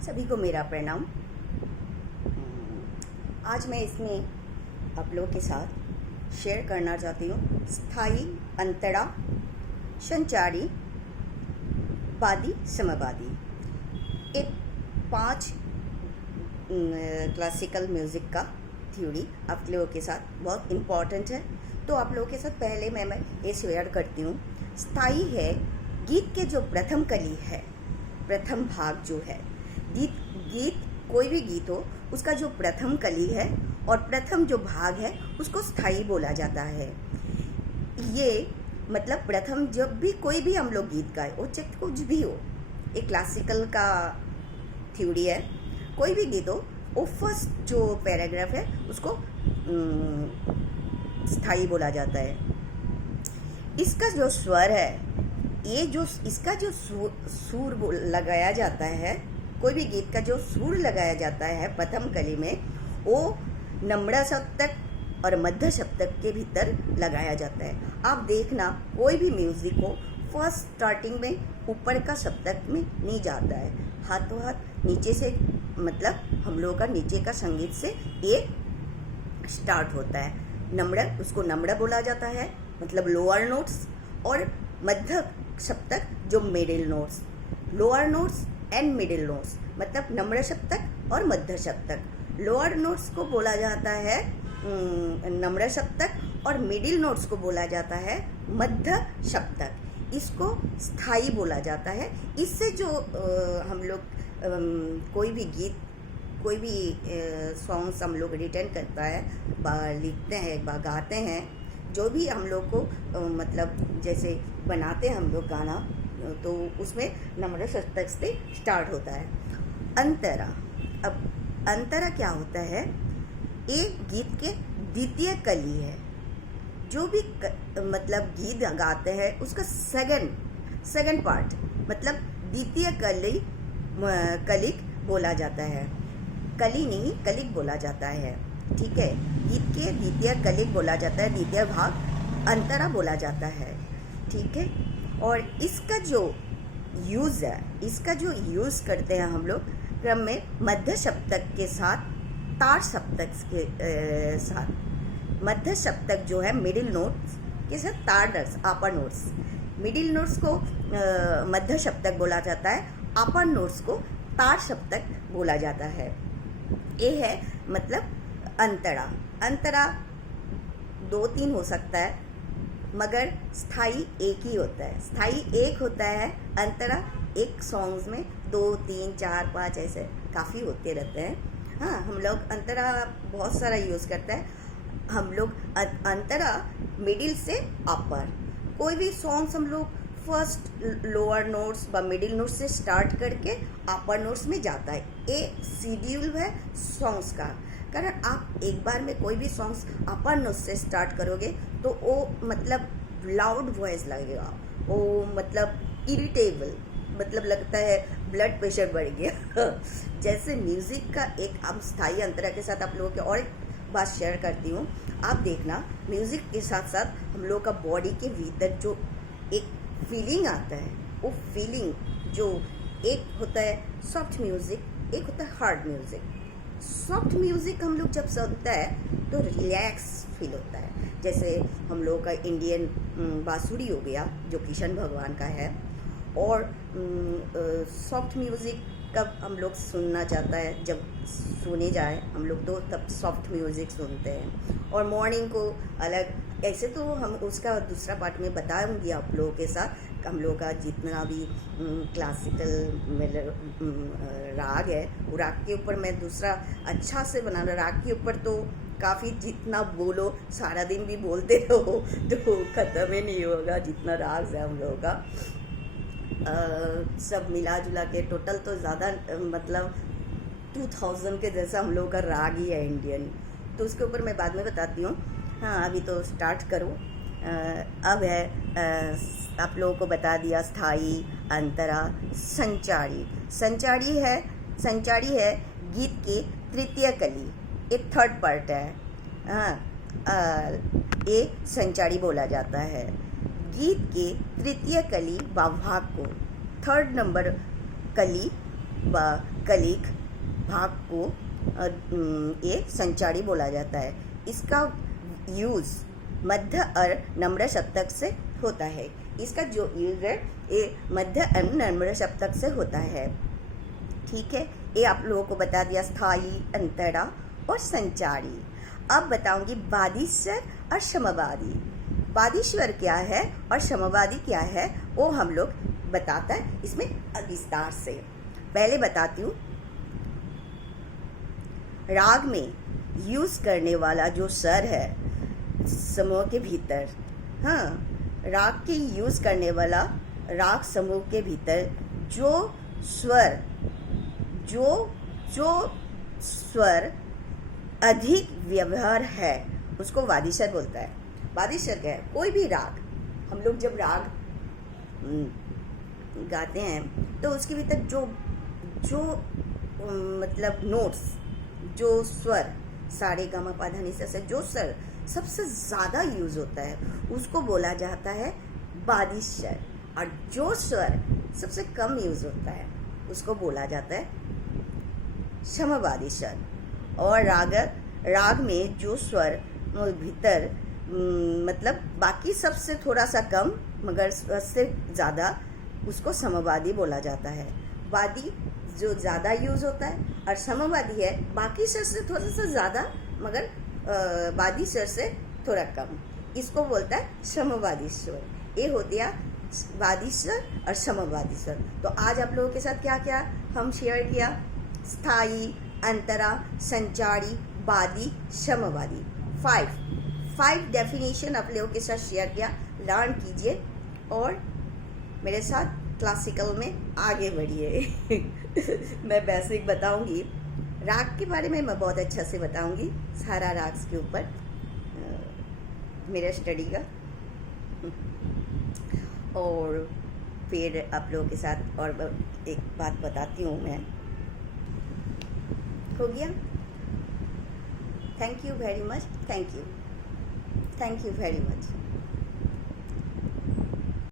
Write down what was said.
सभी को मेरा प्रणाम। आज मैं इसमें आप लोगों के साथ शेयर करना चाहती हूँ स्थाई, अंतरा, संचारी, वादी, समवादी, एक 5 क्लासिकल म्यूज़िक का थ्योरी आप लोगों के साथ बहुत इम्पॉर्टेंट है। तो आप लोगों के साथ पहले मैं ये शेयर करती हूँ। स्थाई है गीत के जो प्रथम कली है, प्रथम भाग जो है, गीत कोई भी गीत हो उसका जो प्रथम कली है और प्रथम जो भाग है उसको स्थाई बोला जाता है। ये मतलब प्रथम जब भी कोई भी हम लोग गीत गाए, वो चाहे कुछ भी हो, एक क्लासिकल का थ्योरी है, कोई भी गीत हो वो फर्स्ट जो पैराग्राफ है उसको स्थाई बोला जाता है। इसका जो स्वर है, ये जो इसका जो सुर लगाया जाता है, कोई भी गीत का जो सुर लगाया जाता है प्रथम कली में, वो नम्र सप्तक और मध्य सप्तक के भीतर लगाया जाता है। आप देखना कोई भी म्यूजिक हो फर्स्ट स्टार्टिंग में ऊपर का सप्तक में नहीं जाता है, हाथों हाथ नीचे से, मतलब हम लोगों का नीचे का संगीत से ये स्टार्ट होता है। नम्र, उसको नम्र बोला जाता है, मतलब लोअर नोट्स, और मध्य सप्तक जो middle notes, lower notes and middle notes, मतलब नम्र सप्तक और मध्य सप्तक। लोअर नोट्स को बोला जाता है नम्र सप्तक और मिडिल नोट्स को बोला जाता है मध्य सप्तक। इसको स्थाई बोला जाता है। इससे जो हम लोग कोई भी गीत, कोई भी सॉन्ग्स हम लोग रिटर्न करता है, लिखते हैं, गाते हैं, जो भी हम लोग को मतलब जैसे बनाते हैं हम लोग गाना, तो उसमें नम्र सप्तक से स्टार्ट होता है। अंतरा, अब अंतरा क्या होता है? एक गीत के द्वितीय कली है। जो भी मतलब गीत गाते हैं उसका सेकंड पार्ट, मतलब द्वितीय कलिक बोला जाता है। कली नहीं, कलिक बोला जाता है, ठीक है। गीत के द्वितीय कलिक बोला जाता है, द्वितीय भाग अंतरा बोला जाता है, ठीक है। और इसका जो यूज़ है, इसका जो यूज़ करते हैं हम लोग क्रम में मध्य सप्तक के साथ, तार सप्तक के साथ। मध्य सप्तक जो है मिडिल नोट्स के साथ तार नोट्स, अपर नोट्स, मिडिल नोट्स को मध्य सप्तक बोला जाता है, अपर नोट्स को तार सप्तक बोला जाता है। ये है मतलब अंतरा। अंतरा 2-3 हो सकता है, मगर स्थाई एक ही होता है। स्थाई एक होता है, अंतरा एक सॉन्ग्स में 2, 3, 4, 5 ऐसे काफ़ी होते रहते हैं। हाँ, हम लोग अंतरा बहुत सारा यूज़ करते हैं। हम लोग अंतरा मिडिल से अपर, कोई भी सॉन्ग्स हम लोग फर्स्ट लोअर नोट्स व मिडिल नोट्स से स्टार्ट करके अपर नोट्स में जाता है। ये शेड्यूल है सॉन्ग्स का। कारण आप एक बार में कोई भी सॉन्ग्स अपर नोट से स्टार्ट करोगे तो वो मतलब लाउड वॉइस लगेगा, वो मतलब इरिटेबल, मतलब लगता है ब्लड प्रेशर बढ़ गया। जैसे म्यूज़िक का एक अब स्थाई अंतरा के साथ आप लोगों के और एक बात शेयर करती हूँ। आप देखना म्यूज़िक के साथ साथ हम लोग का बॉडी के भीतर जो एक फीलिंग आता है, वो फीलिंग जो एक होता है सॉफ्ट म्यूज़िक, एक होता है हार्ड म्यूज़िक। सॉफ्ट म्यूज़िक हम लोग जब सुनता है तो रिलैक्स फील होता है। जैसे हम लोग का इंडियन बांसुरी हो गया जो किशन भगवान का है, और सॉफ्ट म्यूज़िक कब हम लोग सुनना चाहता है, जब सुने जाए हम लोग तो तब सॉफ्ट म्यूज़िक सुनते हैं। और मॉर्निंग को अलग, ऐसे तो हम उसका दूसरा पार्ट में बताऊंगी आप लोगों के साथ। हम लोग का जितना भी क्लासिकल राग है, वो राग के ऊपर मैं दूसरा अच्छा से बनाना, राग के ऊपर तो काफ़ी जितना बोलो सारा दिन भी बोलते रहो तो ख़त्म ही नहीं होगा, जितना राग है हम लोगों का। सब मिला जुला के टोटल तो ज़्यादा मतलब 2000 के जैसा हम लोगों का राग ही है इंडियन, तो उसके ऊपर मैं बाद में बताती हूँ। हाँ, अभी तो स्टार्ट करो। अब है आप लोगों को बता दिया स्थाई, अंतरा, संचारी। संचारी है गीत के तृतीय कली, एक थर्ड पार्ट है। हाँ, ये संचारी बोला जाता है। गीत के तृतीय कली व भाग को, थर्ड नंबर कली व कलिक भाग को ये संचारी बोला जाता है। इसका यूज़ मध्य और नम्र सप्तक से होता है। इसका जो यूज है ये मध्य और नम्र सप्तक से होता है। ठीक है, ये आप लोगों को बता दिया स्थायी, अंतरा और संचारी। अब बताऊंगी बादी स्वर और समवादी। बादी स्वर क्या है और समवादी क्या है वो हम लोग बताता है इसमें विस्तार से। पहले बताती हूँ, राग में यूज करने वाला जो स्वर है समूह के भीतर, हाँ, राग के यूज करने वाला राग समूह के भीतर जो स्वर अधिक व्यवहार है उसको वादी स्वर बोलता है। वादी स्वर क्या है? कोई भी राग, हम लोग जब राग गाते हैं तो उसके भीतर जो मतलब नोट्स, जो स्वर सारे गा मा पा धा नि सा से जो स्वर सबसे ज़्यादा यूज होता है उसको बोला जाता है बादी स्वर, और जो स्वर सबसे कम यूज होता है उसको बोला जाता है समवादी स्वर। और राग में जो स्वर भीतर मतलब बाकी सबसे थोड़ा सा कम मगर सबसे ज़्यादा उसको समवादी बोला जाता है। वादी जो ज़्यादा यूज़ होता है और समवादी है बाकी स्वर से थोड़ा सा ज़्यादा मगर वादी स्वर से थोड़ा कम, इसको बोलता है समवादी स्वर। ये हो गया वादी स्वर और समवादी स्वर। तो आज आप लोगों के साथ क्या क्या हम शेयर किया? स्थायी, अंतरा, संचारी, वादी, समवादी। 5 डेफिनेशन आप लोगों के साथ शेयर किया। लर्न कीजिए और मेरे साथ क्लासिकल में आगे बढ़िए। मैं बेसिक बताऊंगी, राग के बारे में मैं बहुत अच्छा से बताऊंगी, सारा राग के ऊपर मेरा स्टडी का। और फिर आप लोगों के साथ और एक बात बताती हूँ मैं। हो गया? Thank you very much. Thank you very much.